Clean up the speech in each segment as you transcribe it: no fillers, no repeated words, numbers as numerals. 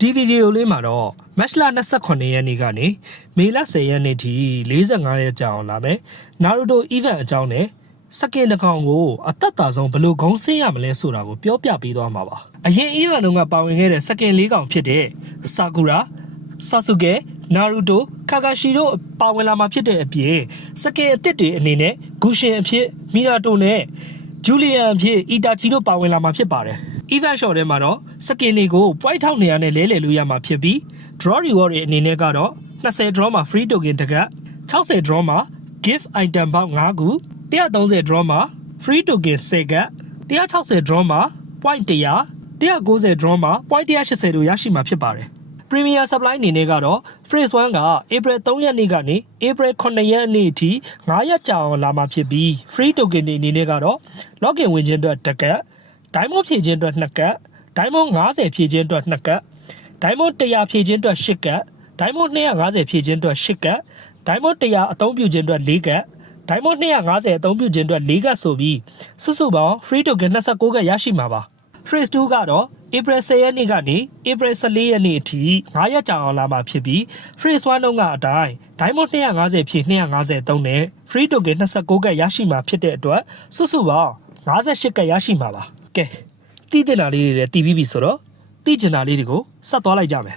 ဒီဗီဒီယိုလေးမှာတော့မတ်လ29ရက်နေ့ကနေမေလ10ရက်နေ့ထိ45ရက်ကြာအောင်လာမယ်နာရူတို event အကြောင်းနဲ့စကင်တစ်ကောင်ကိုအသက်တာဆုံးဘယ်လိုဂုံးဆင်းရမလဲဆိုတာကိုပြောပြပေးသွားမှာပါအရင် event တုန်းကပါဝင်ခဲ့တဲ့စကင်၄ကောင်ဖြစ်တဲ့ဆာကူရာဆာဆူဂေနာရူတိုခါကာရှီတို့ပါဝင်လာမှာဖြစ်တဲ့အပြင်စကင်အသစ်တွေအနေနဲ့ဂူရှင်အဖြစ်မီနာတိုနဲ့ဂျူလီယန်အဖြစ်အီတာချီတို့ပါဝင်လာမှာဖြစ်ပါတယ်event shot ထဲမှာတော့စကင်တွေကို point 1200နဲ့လဲလှယ်လို့ရမှာဖြစ်ပြီး draw reward တွေအနေနဲ့ကတော့20 draw မှာ free token တစ်ကပ်60 drawမှာ gift item ပေါင်း5ခု130 drawမှာ free token 10ကပ်160 drawမှာ point 100 190 drawမှာ point 180တို့ရရှိမှာဖြစ်ပါတယ်Premier Supply အနေနဲ့ကတော့ Phase 1က April 3ရက်နေ့ကနေ April 9ရက်နေ့အထိ9ရက်ကြာအောင်လာမှာဖြစ်ပြီး Free Token တွေအနေနဲ့ကတော့ Login ဝင်ခြင်းအတွက်တစ်ကပ် Diamond ဖြည့်ခြင်းအတွက်2ကပ် Diamond 50ဖြည့်ခြင်းအတွက်2ကပ် Diamond 100ဖြည့်ခြင်းအတွက်10ကပ် Diamond 250ဖြည့်ခြင်းအတွက်10ကပ် Diamond 100အသုံးပြုခြင်းအတွက်4ကပ် Diamond 250အသုံးပြုခြင်းအတွက်4ကပ်ဆိုပြီးစုစုပေါင်း Free Token 29ကပ်ရရှိမှာပါPhase 2ကတော့ April 10ရက်နေ့ကနေ April 14ရက်နေ့အထိ9ရက်ကြာအောင်လာမှာဖြစ်ပြီး Phase 1တုန်းကအတိုင်း Diamond 250ဖြည့်253နဲ့ Free Token 29ကပ်ရရှိမှာဖြစ်တဲ့အတွက်စုစုပေါင်း58ကပ်ရရှိမှာပါကဲသိတဲ့နာလေးတွေလည်းတည်ပြီးပြီဆိုတော့သိချင်တာလေးတွေကိုဆက်သွားလိုက်ကြမယ်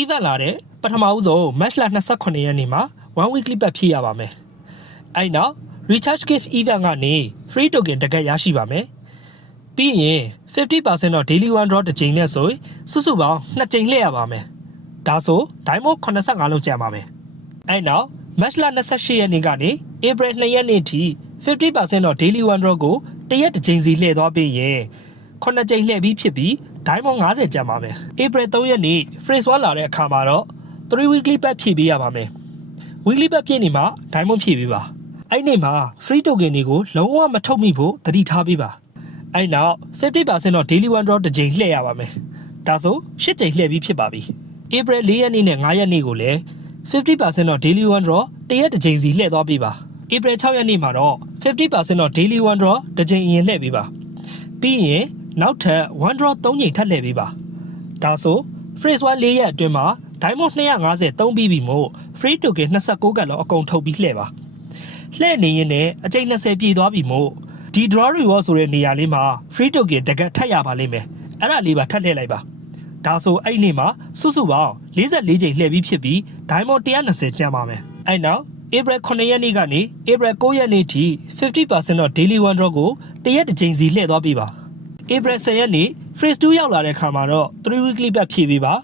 Event လာတဲ့ပထမဦးဆုံး March 29ရက်နေ့မှာ 1 weekly pack ဖြည့်ရပါမယ်အဲ့နောက် Recharge Gift Event ကနေ Free Token တစ်ကပ်ရရှိပါမယ်ပြီးရင် 50% တော့ daily one draw တစ်ချိန်နဲ့ဆိုရင်စုစုပေါင်း2ချိန်လှည့်ရပါမယ်ဒါဆို diamond 85လုံးကျန်ပါမယ်အဲ့နောက် March 28ရက်နေ့ကနေ April 2ရက်နေ့ထိ 50% တော့ daily one draw ကိုတစ်ရက်တစ်ချိန်စီလှည့်သွားပြီးရင်9ချိန်လှည့်ပြီးဖြစ်ပြီး diamond 50ကျန်ပါမယ် April 3ရက်နေ့ Phase 1လာတဲ့အခါမှာတော့3 weekly pack ဖြည့်ပေးရပါမယ် weekly pack ပြည့်နေမှာ diamond ဖြည့်ပေးပါအဲ့နေ့မှာ free token တွေကိုလုံးဝမထုတ်မိဖို့သတိထားပေးပါအဲ့နောက် 50% တော့ daily one draw တစ်ချိန်လှည့်ရပါမယ်ဒါဆို10ချိန်လှည့်ပြီးဖြစ်ပါပြီ April 4ရက်နေ့နဲ့5ရက်နေ့ကိုလည်း 50% တော့ daily one draw တစ်ရက်တစ်ချိန်စီလှည့်သွားပေးပါ April 6ရက်နေ့မှာတော့ 50% တော့ daily one draw တစ်ချိန်ရင်လှည့်ပေးပါပြီးရင်နောက်ထပ် one draw 3ချိန်ထပ်လှည့်ပေးပါဒါဆို Phase 1 4ရက်အတွင်းမှာ diamond 250သုံးပြီးပြီမို့ free token 29ကပ်လောက်အကုန်ထုတ်ပြီးလှည့်ပါလှည့်နေရင်လည်းအချိန်20ပြည့်သွားပြီမို့ဒီ draw reward ဆိုတဲ့နေရာလေးမှာ free token တကက်ထပ်ရပါလိမ့်မယ်အဲ့ဒါလေးပါထပ်လှည့်လိုက်ပါဒါဆိုအဲ့နေ့မှာစုစုပေါင်း44ချိန်လှည့်ပြီးဖြစ်ပြီး diamond 120ကျန်ပါမယ်အဲ့နောက် April 9ရက်နေ့ကနေ April 9ရက်နေ့ထိ 50% တော့ daily one draw ကိုတစ်ရက်တစ်ချိန်စီလှည့်သွားပေးပါ April 10ရက်နေ့ Phase 2ရောက်လာတဲ့ခါမှာတော့3 weekly pack ဖြည့်ပေးပါ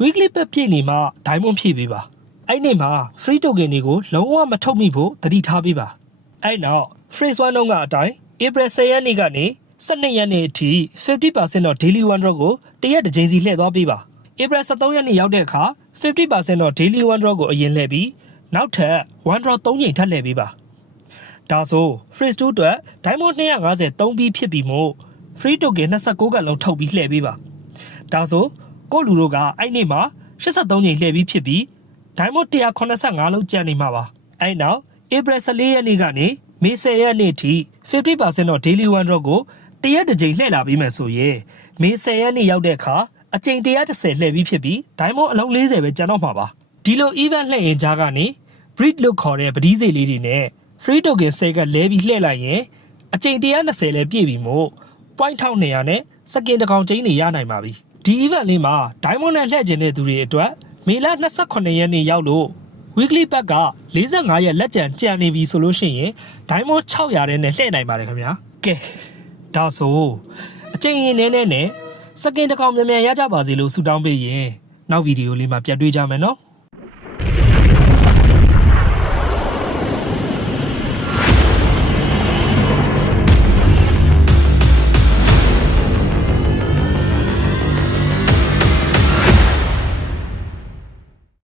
weekly pack ဖြည့်နေမှာ diamond ဖြည့်ပေးပါအဲ့နေ့မှာ free token တွေကိုလုံးဝမထုတ်မိဖို့သတိထားပေးပါအဲ့နောက် Phase 1တုန်းကအတိုင်းApril 10ရက်နေ့ကနေ12ရက်နေ့အထိ 50% တော့ daily one draw ကိုတစ်ရက်တစ်ချိန်စီလှည့်သွားပေးပါ April 13ရက်နေ့ရောက်တဲ့အခါ 50% တော့ daily one draw ကိုအရင်လှည့်ပြီးနောက်ထပ် one draw 3ချိန်ထပ်လှည့်ပေးပါဒါဆို Phase 2အတွက် diamond 250သုံးပြီးဖြစ်ပြီးမို့ free token 29ကပ်လုံးထုတ်ပြီးလှည့်ပေးပါဒါဆိုကိုလူတို့ကအဲ့နေ့မှာ83ချိန်လှည့်ပြီးဖြစ်ပြီး diamond 185လုံးကျန်နေမှာပါအဲ့နောက် April 14ရက်နေ့ကနေမေ10ရက်နေ့ထိ 50% တော့ daily one draw ကိုတစ်ရက်တစ်ချိန်လှည့်လာပြီးမယ်ဆိုရင်မေ10ရက်နေ့ရောက်တဲ့အခါအချိန်130လှည့်ပြီးဖြစ်ပြီး diamond အလုံး40ပဲကျန်တော့မှာပါဒီလို event လှည့်ရင်ကြားကနေ breed လို့ခေါ်တဲ့ပတိစေးလေးတွေနဲ့ free token 10ကလဲပြီးလှည့်လိုက်ရင်အချိန်120လဲပြည့်ပြီမို့ point 1200နဲ့စကင်တစ်ကောင်ချင်းတွေရနိုင်ပါပြီဒီ event လေးမှာ diamond နဲ့လှည့်ကျင်တဲ့သူတွေအတွက်မေလ28ရက်နေ့ရောက်လို့weekly pack က45ရက်လက်ကျန်နေပြီဆိုလို့ရှိရင် diamond 600နဲ့လှည့်နိုင်ပါတယ်ခင်ဗျာကဲဒါဆိုအချိန်ရင်နဲ့စကင်တစ်ကောင်မြန်မြန်ရကြပါစေလို့ဆုတောင်းပေးရင်နောက်ဗီဒီယိုလေးမှာပြန်တွေ့ကြမယ်နော်